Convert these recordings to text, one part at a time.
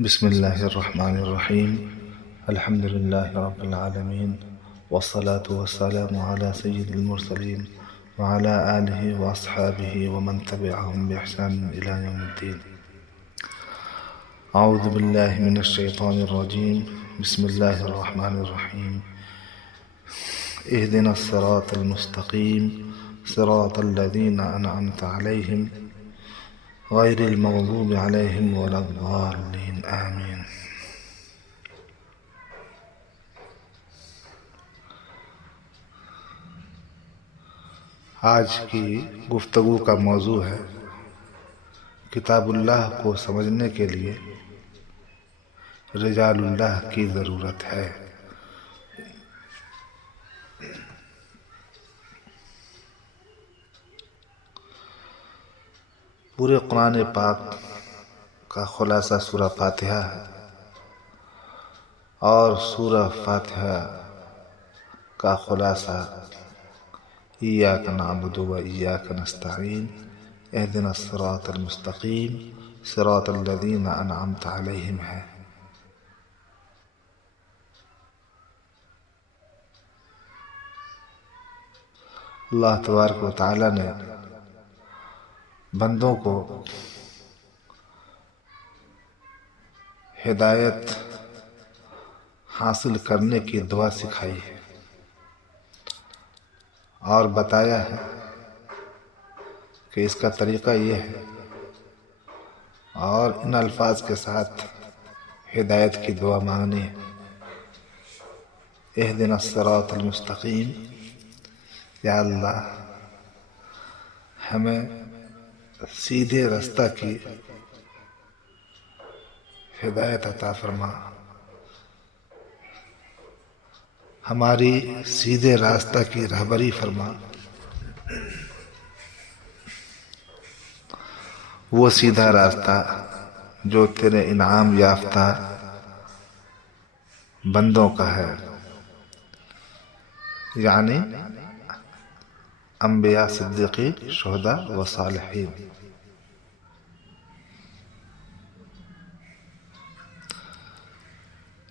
بسم الله الرحمن الرحيم. الحمد لله رب العالمين، والصلاة والسلام على سيد المرسلين وعلى آله وأصحابه ومن تبعهم بإحسان إلى يوم الدين. أعوذ بالله من الشيطان الرجيم. بسم الله الرحمن الرحيم. اهدنا الصراط المستقيم صراط الذين أنعمت عليهم غير المغضوب عليهم ولا الضالين آمين. آج کی گفتگو کا موضوع ہے کتاب اللہ کو سمجھنے کے لیے رجال اللہ کی ضرورت ہے۔ پورے قرآن پاک کا خلاصہ سورہ فاتحہ ہے، اور سورہ فاتحہ کا خلاصہ ایاک نعبد و ایاک نستعین اہدنا الصراط المستقیم صراط الذین انعمت علیہم ہے۔ اللہ تبارک و تعالی نے بندوں کو ہدایت حاصل کرنے کی دعا سکھائی ہے اور بتایا ہے کہ اس کا طریقہ یہ ہے، اور ان الفاظ کے ساتھ ہدایت کی دعا مانگنی ہے۔ اہدنا الصراط المستقیم، یا اللہ ہمیں سیدھے رستہ کی ہدایت عطا فرما، ہماری سیدھے راستہ کی رہبری فرما، وہ سیدھا راستہ جو تیرے انعام یافتہ بندوں کا ہے، یعنی انبیاء، صدیقین، شہداء و صالحین۔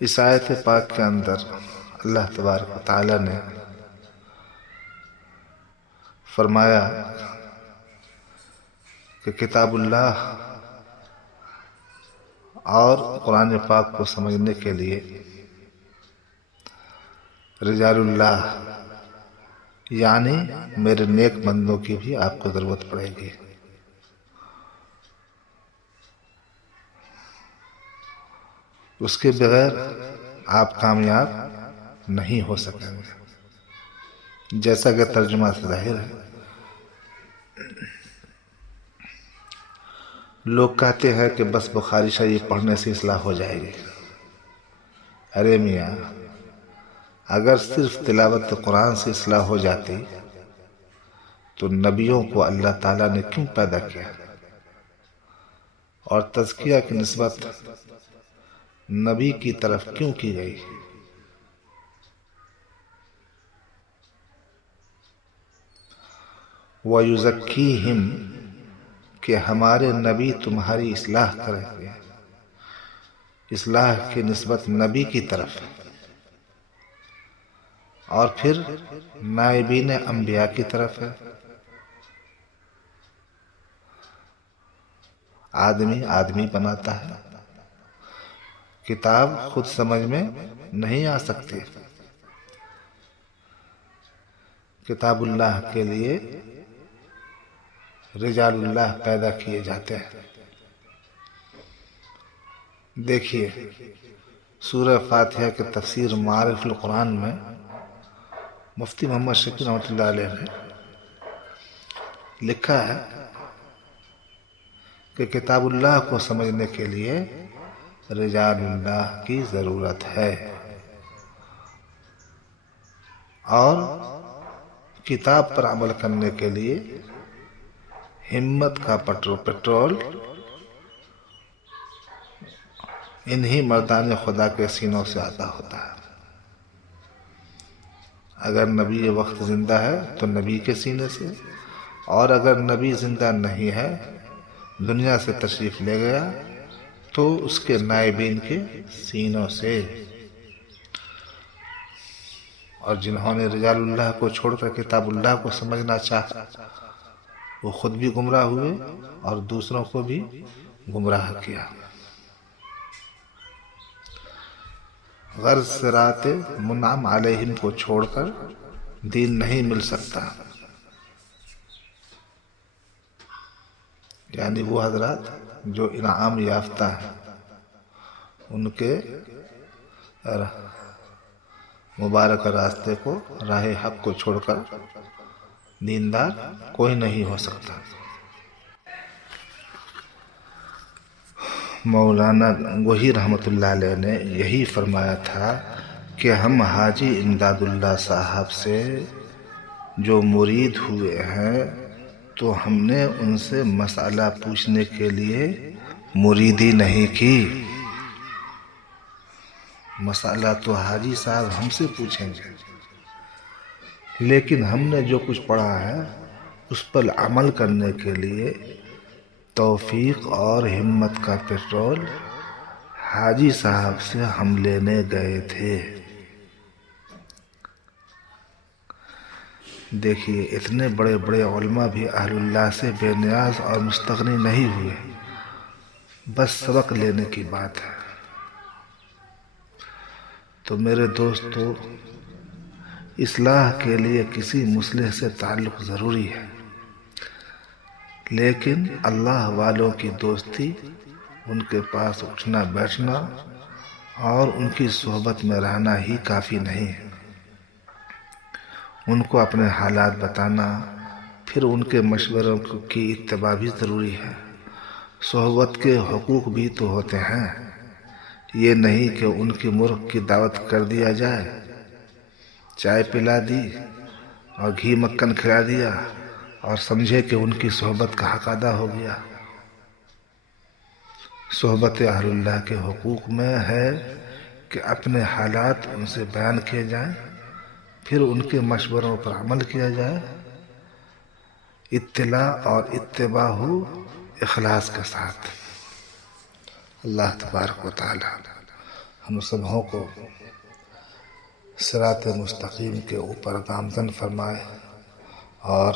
اس آیت پاک کے اندر اللہ تبارک و تعالی نے فرمایا کہ کتاب اللہ اور قرآن پاک کو سمجھنے کے لیے رجال اللہ یعنی میرے نیک بندوں کی بھی آپ کو ضرورت پڑے گی۔ اس کے بغیر آپ کامیاب نہیں ہو سکیں گے، جیسا کہ ترجمہ سے ظاہر ہے۔ لوگ کہتے ہیں کہ بس بخاری شریف پڑھنے سے اصلاح ہو جائے گی۔ ارے میاں، اگر صرف تلاوت قرآن سے اصلاح ہو جاتی تو نبیوں کو اللہ تعالیٰ نے کیوں پیدا کیا، اور تزکیہ کی نسبت نبی کی طرف کیوں کی گئی؟ وَيُزَكِّيهِمْ کہ ہمارے نبی تمہاری اصلاح کریں گے۔ اصلاح کی نسبت نبی کی طرف ہے، اور پھر نائبین انبیاء کی طرف ہے۔ آدمی آدمی بناتا ہے، کتاب خود سمجھ میں نہیں آ سکتی۔ کتاب اللہ کے لیے رجال اللہ پیدا کیے جاتے ہیں۔ دیکھیے سورہ فاتحہ کے تفسیر معارف القرآن میں مفتی محمد شفیع رحمۃ اللہ علیہ نے لکھا ہے کہ کتاب اللہ کو سمجھنے کے لیے رجال اللہ کی ضرورت ہے، اور کتاب پر عمل کرنے کے لیے ہمت کا پٹرول انہی مردان خدا کے سینوں سے آتا ہوتا ہے۔ اگر نبی وقت زندہ ہے تو نبی کے سینے سے، اور اگر نبی زندہ نہیں ہے، دنیا سے تشریف لے گیا، تو اس کے نائبین کے سینوں سے، اور جنہوں نے رجال اللہ کو چھوڑ کر کتاب اللہ کو سمجھنا چاہا وہ خود بھی گمراہ ہوئے اور دوسروں کو بھی گمراہ کیا۔ غرض صراط منعم علیہم کو چھوڑ کر دین نہیں مل سکتا، یعنی وہ حضرات جو انعام یافتہ ہیں ان کے مبارک راستے کو، راہ حق کو چھوڑ کر دیندار کوئی نہیں ہو سکتا۔ مولانا گوہی رحمۃ اللہ علیہ نے یہی فرمایا تھا کہ ہم حاجی امداد اللہ صاحب سے جو مرید ہوئے ہیں تو ہم نے ان سے مسئلہ پوچھنے کے لیے مریدی نہیں کی، مسئلہ تو حاجی صاحب ہم سے پوچھیں گے، لیکن ہم نے جو کچھ پڑھا ہے اس پر عمل کرنے کے لیے توفیق اور ہمت کا پیٹرول حاجی صاحب سے ہم لینے گئے تھے۔ دیکھیے اتنے بڑے بڑے علماء بھی اہل اللہ سے بے نیاز اور مستغنی نہیں ہوئے، بس سبق لینے کی بات ہے۔ تو میرے دوستو، اصلاح کے لیے کسی مصلح سے تعلق ضروری ہے، لیکن اللہ والوں کی دوستی، ان کے پاس اٹھنا بیٹھنا اور ان کی صحبت میں رہنا ہی کافی نہیں ہے۔ ان کو اپنے حالات بتانا، پھر ان کے مشوروں کی اتباع بھی ضروری ہے۔ صحبت کے حقوق بھی تو ہوتے ہیں، یہ نہیں کہ ان کی مرغ کی دعوت کر دیا جائے، چائے پلا دی اور گھی مکھن کھلا دیا اور سمجھے کہ ان کی صحبت کا حق ادا ہو گیا۔ صحبت اہل اللہ کے حقوق میں ہے کہ اپنے حالات ان سے بیان کیے جائیں، پھر ان کے مشوروں پر عمل کیا جائے، اطلاع اور اتباع ہو اخلاص کے ساتھ۔ اللہ تبارک و تعالی ہم سبھوں کو صراط مستقیم کے اوپر گامزن فرمائے اور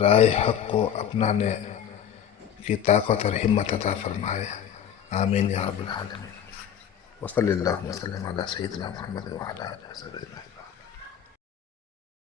راہ حق کو اپنانے کی طاقت اور ہمت عطا فرمائے، آمین یا رب العالمین۔ وصلی اللہ وسلم علی سیدنا محمد وعلی آلہ وصحبہ۔